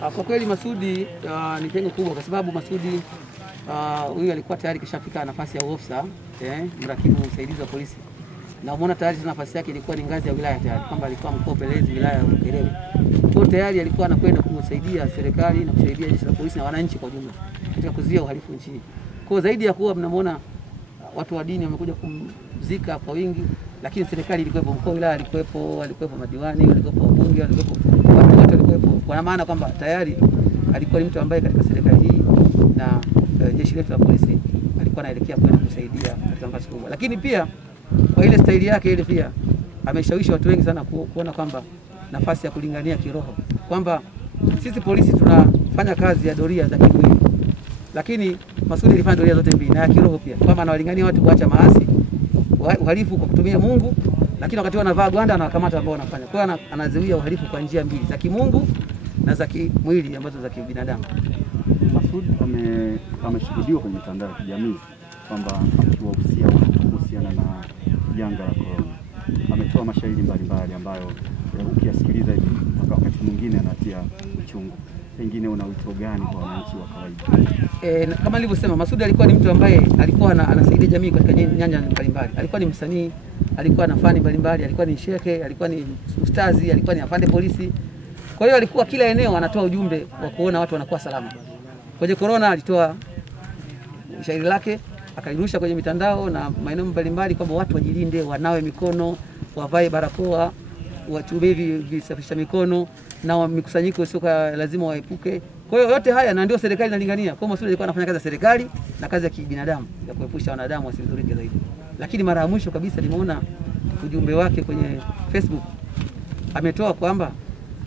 Kwa kweli Masudi ni pengo kubwa kwa sababu Masudi huyu alikuwa tayari kishafika nafasi ya ofisa mrakibu msaidizi wa polisi. Na umeona tayari nafasi yake ilikuwa ni ngazi ya wilaya tayari, kwamba alikuwa mkuu upelelezi wilaya ya Ukerewe. Kwa tayari alikuwa anakwenda kusaidia serikali na kusaidia jeshi la polisi na wananchi kwa jumla katika kuzuia uhalifu nchini. Kwa zaidi ya kuwa mnamuona watu wa dini wamekuja kumzika kwa wingi, lakini serikali ilikuwepo, mkuu wa wilaya alikuwepo madiwani, walikuwepo wabunge, walikuwepo watu wote walikuwepo. Kwa maana kwamba tayari alikuwa ni mtu ambaye katika serikali hii na jeshi letu la polisi alikuwa anaelekea kwenda kusaidia katika nafasi kubwa. Lakini pia kwa ile staili yake ile pia ameshawishi watu wengi sana kuona kwamba nafasi ya kulingania kiroho, kwamba sisi polisi tunafanya kazi ya doria za kimwili, lakini Masudi alifanya doria zote mbili na ya kiroho pia, kwamba anawalingania watu kuacha maasi, uhalifu kwa kutumia Mungu, lakini wakati wanavaa gwanda anawakamata ambao wanafanya. Kwa hiyo anazuia uhalifu kwa njia mbili, za kimungu na za kimwili ambazo za kibinadamu. Masudi ameshuhudiwa kwenye mitandao ya kijamii kwamba akiwahusia watu kuhusiana na janga la corona. Ametoa mashairi mbalimbali ambayo ukiyasikiliza hivi wakati mwingine anatia uchungu. Pengine una wito gani kwa wananchi wa kawaida? Kama nilivyosema, Masudi alikuwa ni mtu ambaye alikuwa anasaidia jamii katika nyanja mbalimbali. Alikuwa ni msanii, alikuwa na fani mbalimbali, alikuwa ni shekhe, alikuwa ni ustazi, alikuwa ni afande polisi. Kwa hiyo alikuwa kila eneo anatoa ujumbe wa kuona watu wanakuwa salama. Kwenye corona alitoa shairi lake akalirusha kwenye mitandao na maeneo mbalimbali kwamba watu wajilinde, wanawe mikono, wavae barakoa, watumie visafisha mikono na mikusanyiko sio lazima waepuke. Kwa hiyo yote haya na ndio serikali inalingania. Kwa Masudi alikuwa anafanya kazi ya serikali na kazi ya kibinadamu ya kuepusha wanadamu wasidhurike zaidi. Lakini mara ya mwisho kabisa nimeona ujumbe wake kwenye Facebook ametoa kwamba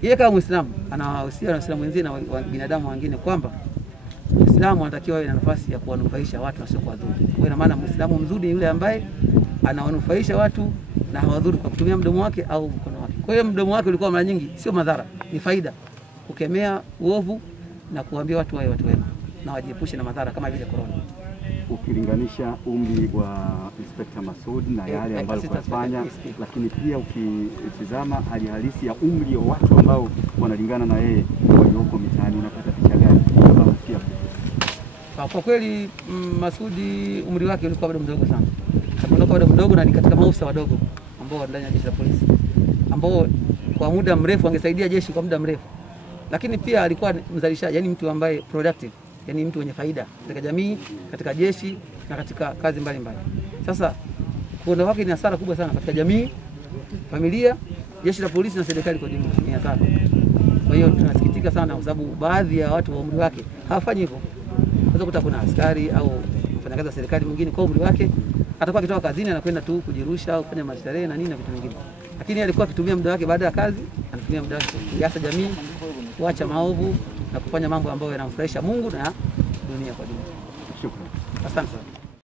yeye kama Muislamu anawahusia na Waislamu wengine na binadamu wengine kwamba Muislamu anatakiwa awe na nafasi ya kuwanufaisha watu na sio kuwadhuru. Kwa ina maana Muislamu mzuri ni yule ambaye anawanufaisha watu na hawadhuru kwa kutumia mdomo wake au mkono wake. Kwa hiyo mdomo wake ulikuwa mara nyingi sio madhara, ni faida. Kukemea uovu na kuambia watu wawe watu wema na wajiepushe na madhara kama vile corona. Ukilinganisha umri wa Inspector Masudi na yale ambayo kufanya, lakini pia ukitizama hali halisi ya umri wa watu ambao wanalingana na yeye walioko mitaani, unapata picha gani? Kwa kweli Masudi umri wake ulikuwa bado mdogo sana. Alikuwa bado mdogo na ni katika maafisa wadogo ambao ndani ya jeshi la polisi, ambao kwa muda mrefu angesaidia jeshi kwa muda mrefu. Lakini pia alikuwa mzalishaji, yani mtu ambaye productive, yani mtu mwenye faida katika jamii, katika jeshi na katika kazi mbalimbali. Sasa kuondoka wake ni hasara kubwa sana katika jamii, familia, jeshi la polisi na serikali kwa jumla, ni hasara. Kwa hiyo tunasikitika sana kwa sababu baadhi ya watu wa umri wake hawafanyi hivyo. Unaweza kuta kuna askari au mfanyakazi wa serikali mwingine kwa umri wake atakuwa akitoka kazini anakwenda tu kujirusha au kufanya masharehe na nini na vitu vingine. Lakini alikuwa akitumia muda wake baada ya kazi, anatumia muda wake kuiasa jamii, kuacha maovu na kufanya mambo ambayo yanamfurahisha Mungu na dunia kwa jumla. Shukrani. Asante sana.